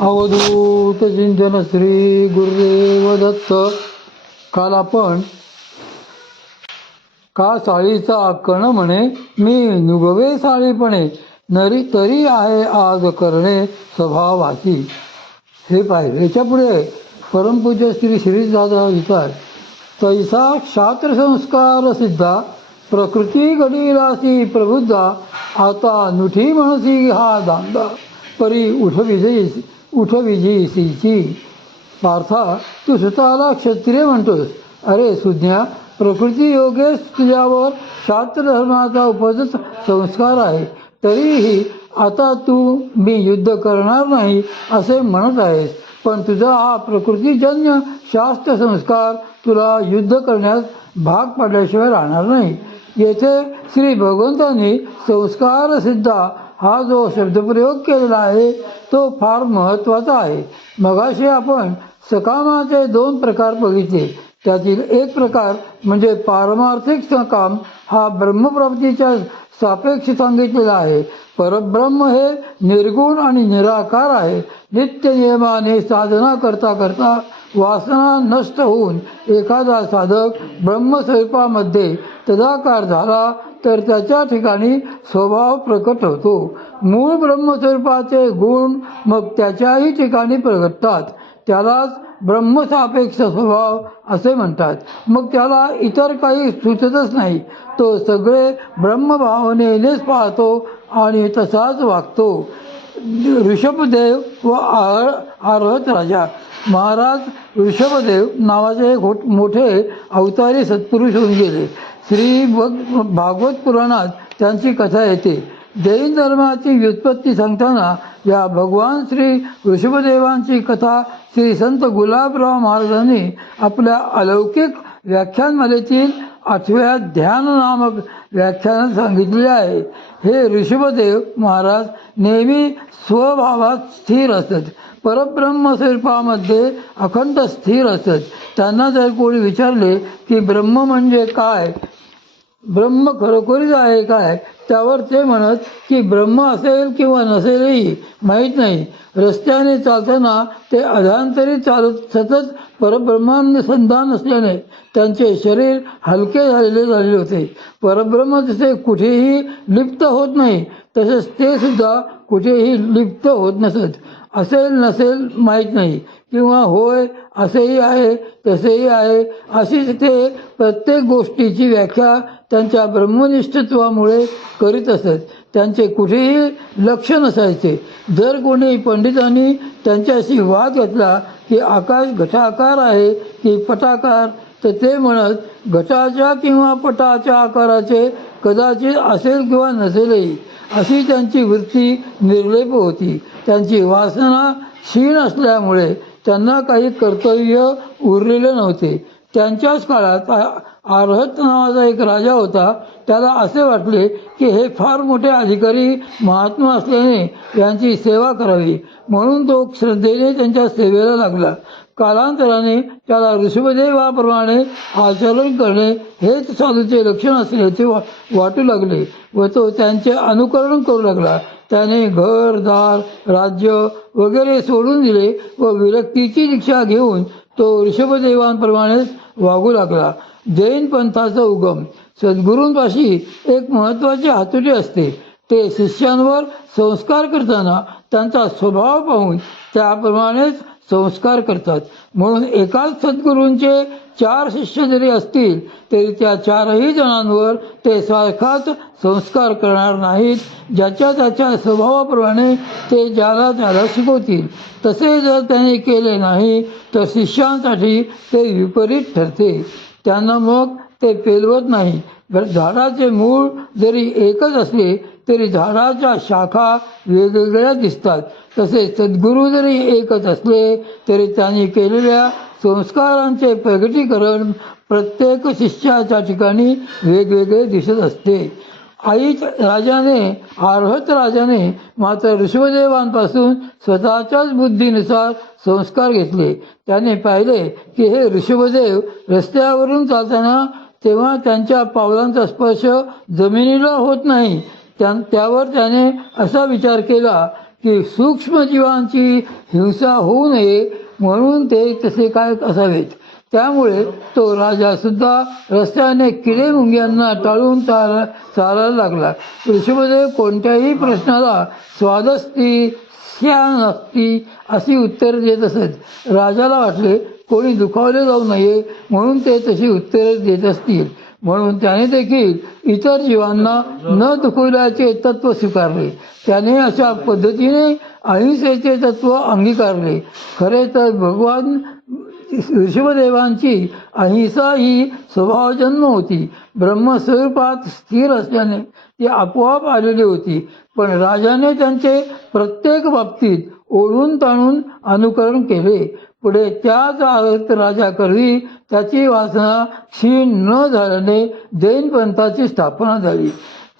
अवधूत चिंतन श्री गुरुदेव दत्त. काल आपण का साळीचा कण म्हणे मी नुगवे साळीपणे नरी तरी आहे आज करणे स्वभावाची हे पाहिजे. याच्या पुढे परमपूज्य श्री श्रीदादा लिहितात, तैसा क्षात्र संस्कार सिद्धा प्रकृती गडीलासी प्रबुद्धा आता नुठी म्हणसी हा दांदा परी उठविजेसीची. पार्था, तू स्वतःला क्षत्रिय म्हणतोस. अरे सुज्ञा, प्रकृती योगेश तुझ्यावर शास्त्र धर्माचा उपजत संस्कार आहे. तरीही आता तू मी युद्ध करणार नाही असे म्हणत आहेस. पण तुझा हा प्रकृतीजन्य शास्त्र संस्कार तुला युद्ध करण्यास भाग पाडल्याशिवाय राहणार नाही. येथे श्री भगवंतांनी संस्कार सिद्धा हा जो शब्दप्रयोग केलेला आहे तो फार महत्त्वाचा आहे. मगाशी आपण सकामाचे 2 प्रकार बघितले. त्यातील एक प्रकार म्हणजे पारमार्थिक सकाम हा ब्रह्मप्राप्तीच्या सापेक्ष सांगितलेला आहे. परब्रह्म हे निर्गुण आणि निराकार आहे. नित्य नियमाने साधना करता करता वासना नष्ट होऊन एखादा साधक ब्रह्मस्वरूपामध्ये तदाकार झाला तर त्याच्या ठिकाणी स्वभाव प्रकट होतो. मूळ ब्रह्मस्वरूपाचे गुण मग त्याच्याही ठिकाणी प्रगटतात. त्यालाच ब्रह्मसापेक्ष स्वभाव असे म्हणतात. मग त्याला इतर काही सुचतच नाही. तो सगळे ब्रह्मभावनेनेच पाहतो आणि तसाच वागतो. ऋषभदेव व आरहत राजा. महाराज ऋषभदेव नावाचे एक मोठे अवतारी सत्पुरुष होऊन गेले. श्री भागवत पुराणात त्यांची कथा येते. जैन धर्माची व्युत्पत्ती सांगताना या भगवान श्री ऋषभदेवांची कथा श्री संत गुलाबराव महाराजांनी आपल्या अलौकिक व्याख्यानमालेतील 8व्या ध्यान नामक व्याख्यानात सांगितले आहे. हे ऋषभदेव महाराज नेहमी स्वभावात स्थिर असत. परब्रह्म स्वरूपामध्ये अखंड स्थिर असत. त्यांना जर कोणी विचारले की ब्रह्म म्हणजे काय, ब्रह्म खरोखरीच आहे काय, त्यावर ते म्हणत की ब्रह्म असेल किंवा नसेलही माहीत नाही. रस्त्याने चालताना ते अधांतरी चालत सतत परब्रह्मानुसंधान असल्याने त्यांचे शरीर हलके झालेले होते. परब्रह्म जसे कुठेही लिप्त होत नाही तसेच ते सुद्धा कुठेही लिप्त होत नसत. असेल नसेल माहीत नाही किंवा होय असेही आहे तसेही आहे अशीच ते प्रत्येक गोष्टीची व्याख्या त्यांच्या ब्रह्मनिष्ठत्वामुळे करीत असत. त्यांचे कुठेही लक्ष नसायचे. जर कोणी पंडितांनी त्यांच्याशी वाद घातला की आकाश घटाकार आहे की पटाकार, तर ते म्हणत घटाच्या किंवा पटाच्या आकाराचे कदाचित असेल किंवा नसेलही. अशी त्यांची वृत्ती निर्लेप होती. त्यांची वासना क्षीण असल्यामुळे त्यांना काही कर्तव्य उरलेले नव्हते. त्यांच्याच काळात आरहत नावाचा एक राजा होता. त्याला असे वाटले की हे फार मोठे अधिकारी महात्मा असल्याने यांची सेवा करावी, म्हणून तो श्रद्धेने त्यांच्या सेवेला लागला. कालांतराने त्याला ऋषभदेवाप्रमाणे आचरण करणे हेच साधूचे लक्षण असल्याचे वाटू लागले व तो त्यांचे अनुकरण करू लागला. त्याने घरदार राज्य वगैरे सोडून दिले व विरक्तीची दीक्षा घेऊन तो ऋषभदेवांप्रमाणेच वागू लागला. जैन पंथाचा उगम. सद्गुरूंपाशी एक महत्त्वाचे हातोटी असते. ते शिष्यांवर संस्कार करताना त्यांचा स्वभाव पाहून त्याप्रमाणेच संस्कार करतात. म्हणून एकाच सद्गुरूंचे 4 शिष्य जरी असतील तरी त्या 4ही जणांवर ते सारखाच संस्कार करणार नाहीत. ज्याच्या त्याच्या स्वभावाप्रमाणे ते ज्याला त्याला शिकवतील. तसे जर त्यांनी केले नाही तर शिष्यांसाठी ते विपरीत ठरते. त्यांना मग ते पेलवत नाही. झाडाचे मूळ जरी एकच असले तरी झाडाच्या शाखा वेगवेगळ्या दिसतात. तसेच सद्गुरू जरी एकच असले तरी त्यांनी केलेल्या संस्कारांचे प्रगटीकरण प्रत्येक शिष्याच्या ठिकाणी वेगवेगळे दिसत असते. आरहत राजाने मात्र ऋषभदेवांपासून स्वतःच्याच बुद्धीनुसार संस्कार घेतले. त्याने पाहिले की हे ऋषभदेव रस्त्यावरून चालताना तेव्हा त्यांच्या पावलांचा स्पर्श जमिनीला होत नाही. त्यावर त्याने असा विचार केला की सूक्ष्म जीवांची हिंसा होऊ नये म्हणून ते तसे काय असावेत. त्यामुळे तो राजा सुद्धा रस्त्याने किडे मुंग्यांना टाळून चालायला लागला. ऋषभदेव कोणत्याही प्रश्नाला स्वादस्ती नसती अशी उत्तरे देत असत. राजाला वाटले कोणी दुखावले जाऊ नये म्हणून ते तशी उत्तरे देत असतील, म्हणून त्याने देखील इतर जीवांना न दुखवल्याचे तत्व स्वीकारले. त्याने अशा पद्धतीने अहिंसेचे तत्व अंगीकारले. खरे तर भगवान ऋषभदेवांची अहिंसा ही स्वभावजन्म होती. ब्रह्मस्वरूपात स्थिर असल्याने ती आपोआप आलेली होती. पण राजाने त्यांचे प्रत्येक बाबतीत ओढून ताणून अनुकरण केले. पुढे त्याच राजा करवी त्याची वासना क्षीण न झाल्याने जैन पंथाची स्थापना झाली.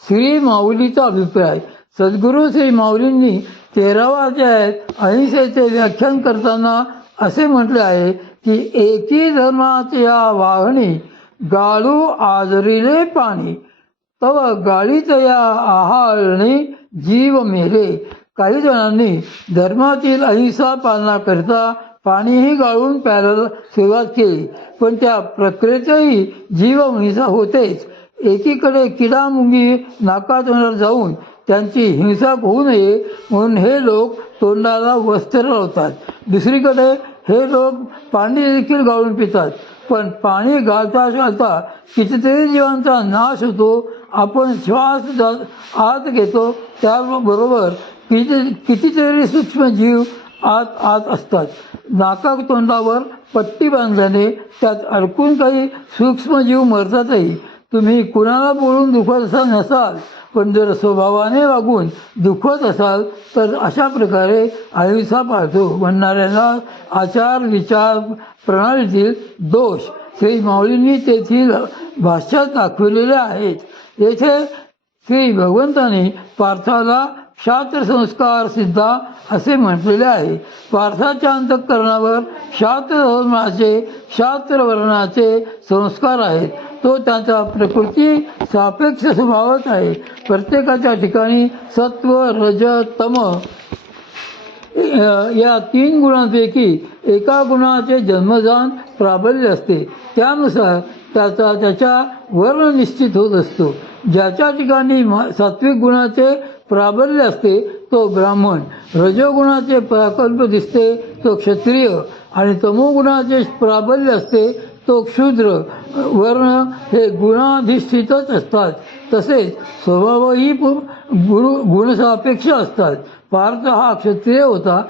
श्री माऊलीचा अभिप्राय. सद्गुरू श्री माऊलींनी 13व्या अध्यायात अहिंसेचे व्याख्यान करताना असे म्हटले आहे की एकी धर्माच्या वाहणी गाळू आदरिले पाणी, तव गाळीतया आहारणे जीव मेले. काही जणांनी धर्मातील अहिंसा पालनाकरिता पाणीही गाळून प्यायला सुरुवात केली, पण त्या प्रक्रियेतही जीवहिंसा होतेच. एकीकडे किडा मुंगी नाकातोंडात जाऊन त्यांची हिंसा होऊ नये म्हणून हे लोक तोंडाला वस्त्र लावतात. दुसरीकडे हे लोक पाणी देखील गाळून पितात. पण पाणी गाळता गाळता कितीतरी जीवांचा नाश होतो. आपण श्वास आत घेतो त्याबरोबर कितीतरी सूक्ष्म जीव आत आत असतात. नाकातोंडावर पट्टी बांधल्याने त्यात अडकून काही सूक्ष्म जीव मरतातही. तुम्ही कुणाला बोलून दुखत नसाल, पण जर स्वभावाने वागून दुखवत असाल तर अशा प्रकारे अहिंसा पाळतो म्हणणाऱ्याला आचार विचार प्रणालीतील दोष श्री माऊलींनी तेथील भाष्यात दाखविलेले आहेत. येथे श्री भगवंतांनी पार्थाला शास्त्रसंस्कार सिद्धा असे म्हटलेले आहे. पार्थाच्या अंतःकरणावर शास्त्रधर्माचे शास्त्रवर्णाचे संस्कार आहेत. तो त्याचा प्रकृती सापेक्ष स्वभावच आहे. प्रत्येकाच्या ठिकाणी सत्व रज तम या 3 गुणांपैकी एका गुणाचे जन्मजान प्राबल्य असते. त्यानुसार त्याचा वर्ण निश्चित होत असतो. ज्याच्या ठिकाणी सात्विक गुणाचे प्राबल्य असते तो ब्राह्मण, रजोगुणाचे प्राकल्प दिसते तो क्षत्रिय आणि तमोगुणाचे प्राबल्य असते तो क्षुद्र. वर्ण हे गुणाधिष्ठितच असतात. तसेच स्वभावही गुणसापेक्ष असतात. पार्थ हा क्षत्रिय होता.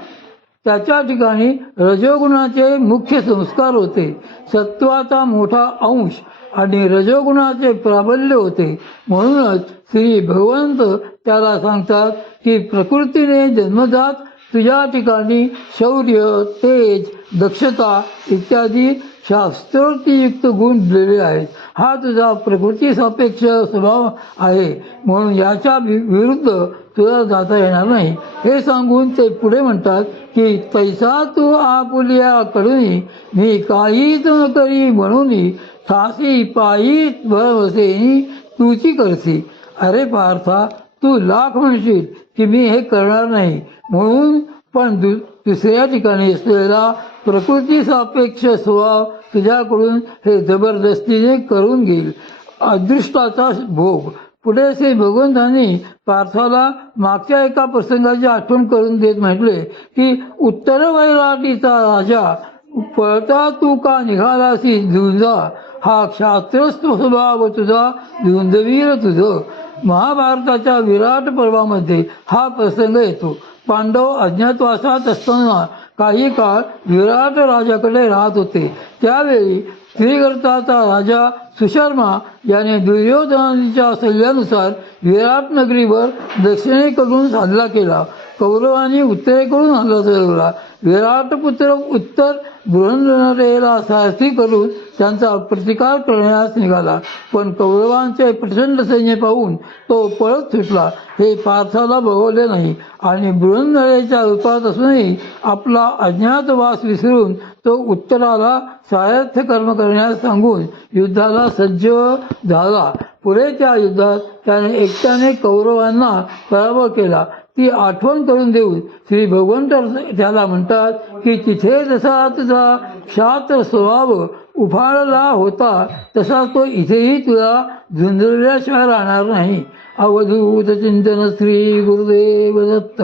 त्याच्या ठिकाणी रजोगुणाचे मुख्य संस्कार होते. सत्वाचा मोठा अंश आणि रजोगुणाचे प्राबल्य होते. म्हणूनच श्री भगवंत त्याला सांगतात की प्रकृतीने जन्मजात तुझ्या ठिकाणी शौर्य तेज दक्षता इत्यादी शास्त्रोक्तीयुक्त गुण दिलेले आहेत. हा तुझा प्रकृती सापेक्ष स्वभाव आहे, म्हणून याच्या विरुद्ध तुला जाता येणार नाही. हे सांगून ते पुढे म्हणतात की तैसा तू आपुल्या कडून मी काही न करी म्हणून ठासी पायी भरवसेनी तूची करसी. अरे पार्था, तू लाख म्हणशील की मी हे करणार नाही म्हणून, पण दुसऱ्या ठिकाणी असलेला प्रकृती सापेक्ष स्वभाव तुझ्याकडून हे जबरदस्तीने करून घेईल. अदृष्टाचा भोग. पुढे श्री भगवंतांनी पार्थाला मागच्या एका प्रसंगाची आठवण करून देत म्हटले की उत्तर वैराटीचा राजा पळता तू का निघालासी झुंजा, हा शास्त्रस्थ स्वभाव तुझा झुंजवीर तुझं. महाभारताच्या विराट पर्वामध्ये हा प्रसंग येतो. पांडव अज्ञातवासात असताना काही काळ विराट राजाकडे राहत होते. त्यावेळी त्रिगर्ताचा राजा सुशर्मा याने दुर्योधनाच्या सल्ल्यानुसार विराट नगरीवर दक्षिणेकडून हल्ला केला. कौरवांनी उत्तरेकडून हल्ला चढवला. विराट पुत्र उत्तर बृहन्नरेला सारथी करून त्यांचा प्रतिकार करण्यास निघाला, पण कौरवांचे प्रचंड सैन्य पाहून तो पळत सुटला. हे पार्थाला बघवले नाही आणि बृहन्नरेच्या रूपात असूनही आपला अज्ञातवास विसरून तो उत्तराला सारथ्य कर्म करण्यास सांगून युद्धाला सज्ज झाला. पुढे त्या युद्धात त्याने एकट्याने कौरवांना पराभव केला. ती आठवण करून देऊन श्री भगवंत त्याला म्हणतात की तिथे जसा तुझा क्षात्र स्वभाव उफाळला होता तसा तो इथेही तुला झुंजल्याशिवाय राहणार नाही. अवधूत चिंतन श्री गुरुदेव दत्त.